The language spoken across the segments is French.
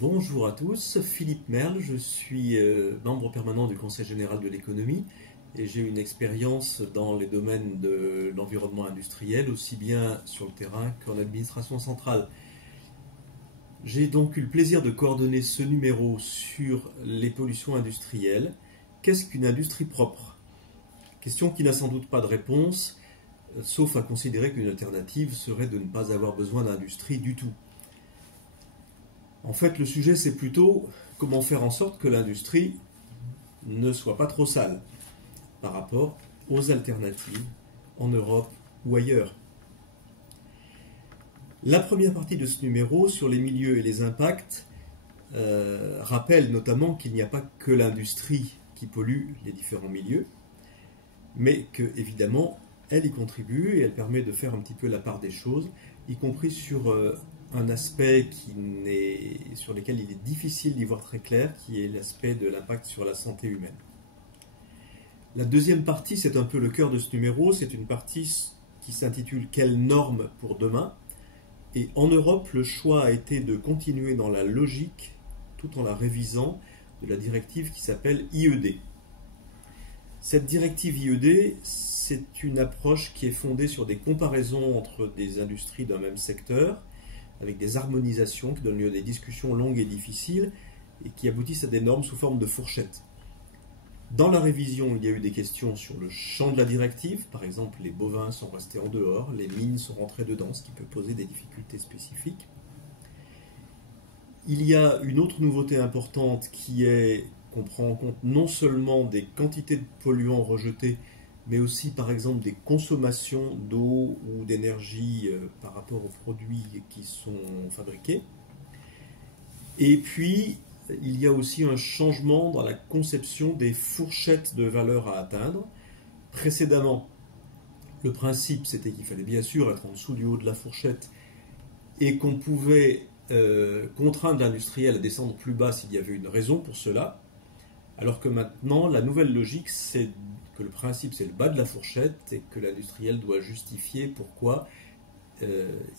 Bonjour à tous, Philippe Merle, je suis membre permanent du Conseil général de l'économie et j'ai une expérience dans les domaines de l'environnement industriel, aussi bien sur le terrain qu'en administration centrale. J'ai donc eu le plaisir de coordonner ce numéro sur les pollutions industrielles. Qu'est-ce qu'une industrie propre? Question qui n'a sans doute pas de réponse, sauf à considérer qu'une alternative serait de ne pas avoir besoin d'industrie du tout. En fait, le sujet, c'est plutôt comment faire en sorte que l'industrie ne soit pas trop sale par rapport aux alternatives en Europe ou ailleurs. La première partie de ce numéro sur les milieux et les impacts rappelle notamment qu'il n'y a pas que l'industrie qui pollue les différents milieux, mais que, évidemment, elle y contribue et elle permet de faire un petit peu la part des choses, y compris sur un aspect sur lequel il est difficile d'y voir très clair, qui est l'aspect de l'impact sur la santé humaine. La deuxième partie, c'est un peu le cœur de ce numéro, c'est une partie qui s'intitule « Quelles normes pour demain ?» Et en Europe, le choix a été de continuer dans la logique, tout en la révisant, de la directive qui s'appelle IED. Cette directive IED, c'est une approche qui est fondée sur des comparaisons entre des industries d'un même secteur, avec des harmonisations qui donnent lieu à des discussions longues et difficiles et qui aboutissent à des normes sous forme de fourchettes. Dans la révision, il y a eu des questions sur le champ de la directive, par exemple les bovins sont restés en dehors, les mines sont rentrées dedans, ce qui peut poser des difficultés spécifiques. Il y a une autre nouveauté importante qui est qu'on prend en compte non seulement des quantités de polluants rejetés, mais aussi par exemple des consommations d'eau ou d'énergie par rapport aux produits qui sont fabriqués. Et puis, il y a aussi un changement dans la conception des fourchettes de valeur à atteindre. Précédemment, le principe c'était qu'il fallait bien sûr être en dessous du haut de la fourchette et qu'on pouvait contraindre l'industriel à descendre plus bas s'il y avait une raison pour cela. Alors que maintenant, la nouvelle logique, c'est que le principe, c'est le bas de la fourchette et que l'industriel doit justifier pourquoi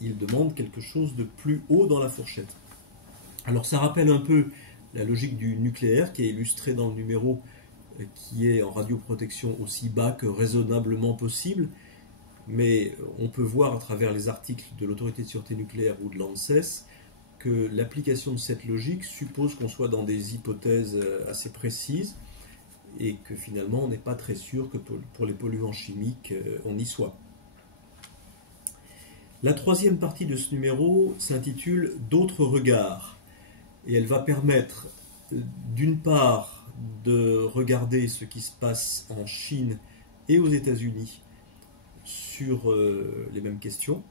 il demande quelque chose de plus haut dans la fourchette. Alors ça rappelle un peu la logique du nucléaire qui est illustrée dans le numéro qui est en radioprotection aussi bas que raisonnablement possible, mais on peut voir à travers les articles de l'Autorité de sûreté nucléaire ou de l'ANSES que l'application de cette logique suppose qu'on soit dans des hypothèses assez précises et que finalement on n'est pas très sûr que pour les polluants chimiques on y soit. La troisième partie de ce numéro s'intitule « D'autres regards » et elle va permettre d'une part de regarder ce qui se passe en Chine et aux États-Unis sur les mêmes questions,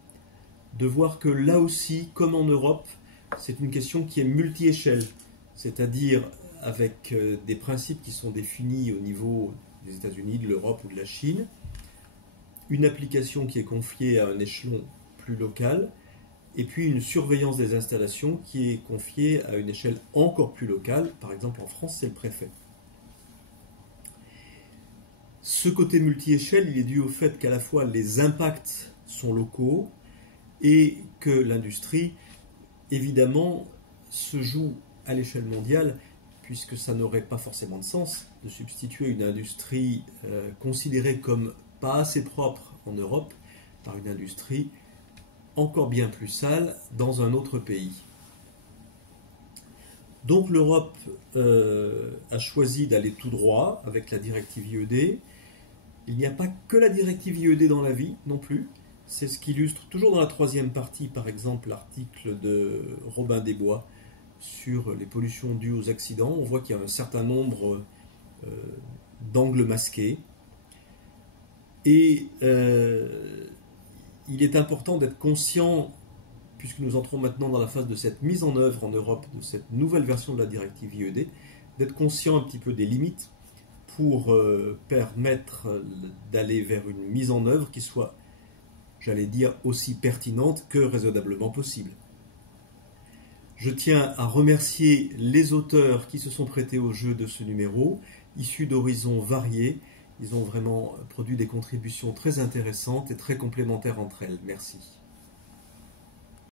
de voir que là aussi, comme en Europe, c'est une question qui est multi-échelle, c'est-à-dire avec des principes qui sont définis au niveau des États-Unis, de l'Europe ou de la Chine, une application qui est confiée à un échelon plus local, et puis une surveillance des installations qui est confiée à une échelle encore plus locale, par exemple en France c'est le préfet. Ce côté multi-échelle, il est dû au fait qu'à la fois les impacts sont locaux et que l'industrie évidemment, se joue à l'échelle mondiale, puisque ça n'aurait pas forcément de sens de substituer une industrie considérée comme pas assez propre en Europe par une industrie encore bien plus sale dans un autre pays. Donc l'Europe a choisi d'aller tout droit avec la directive IED. Il n'y a pas que la directive IED dans la vie non plus. C'est ce qu'illustre toujours dans la troisième partie, par exemple, l'article de Robin des Bois sur les pollutions dues aux accidents. On voit qu'il y a un certain nombre d'angles masqués. Et il est important d'être conscient, puisque nous entrons maintenant dans la phase de cette mise en œuvre en Europe de cette nouvelle version de la directive IED, d'être conscient un petit peu des limites pour permettre d'aller vers une mise en œuvre qui soit, j'allais dire, aussi pertinente que raisonnablement possible. Je tiens à remercier les auteurs qui se sont prêtés au jeu de ce numéro, issus d'horizons variés. Ils ont vraiment produit des contributions très intéressantes et très complémentaires entre elles. Merci.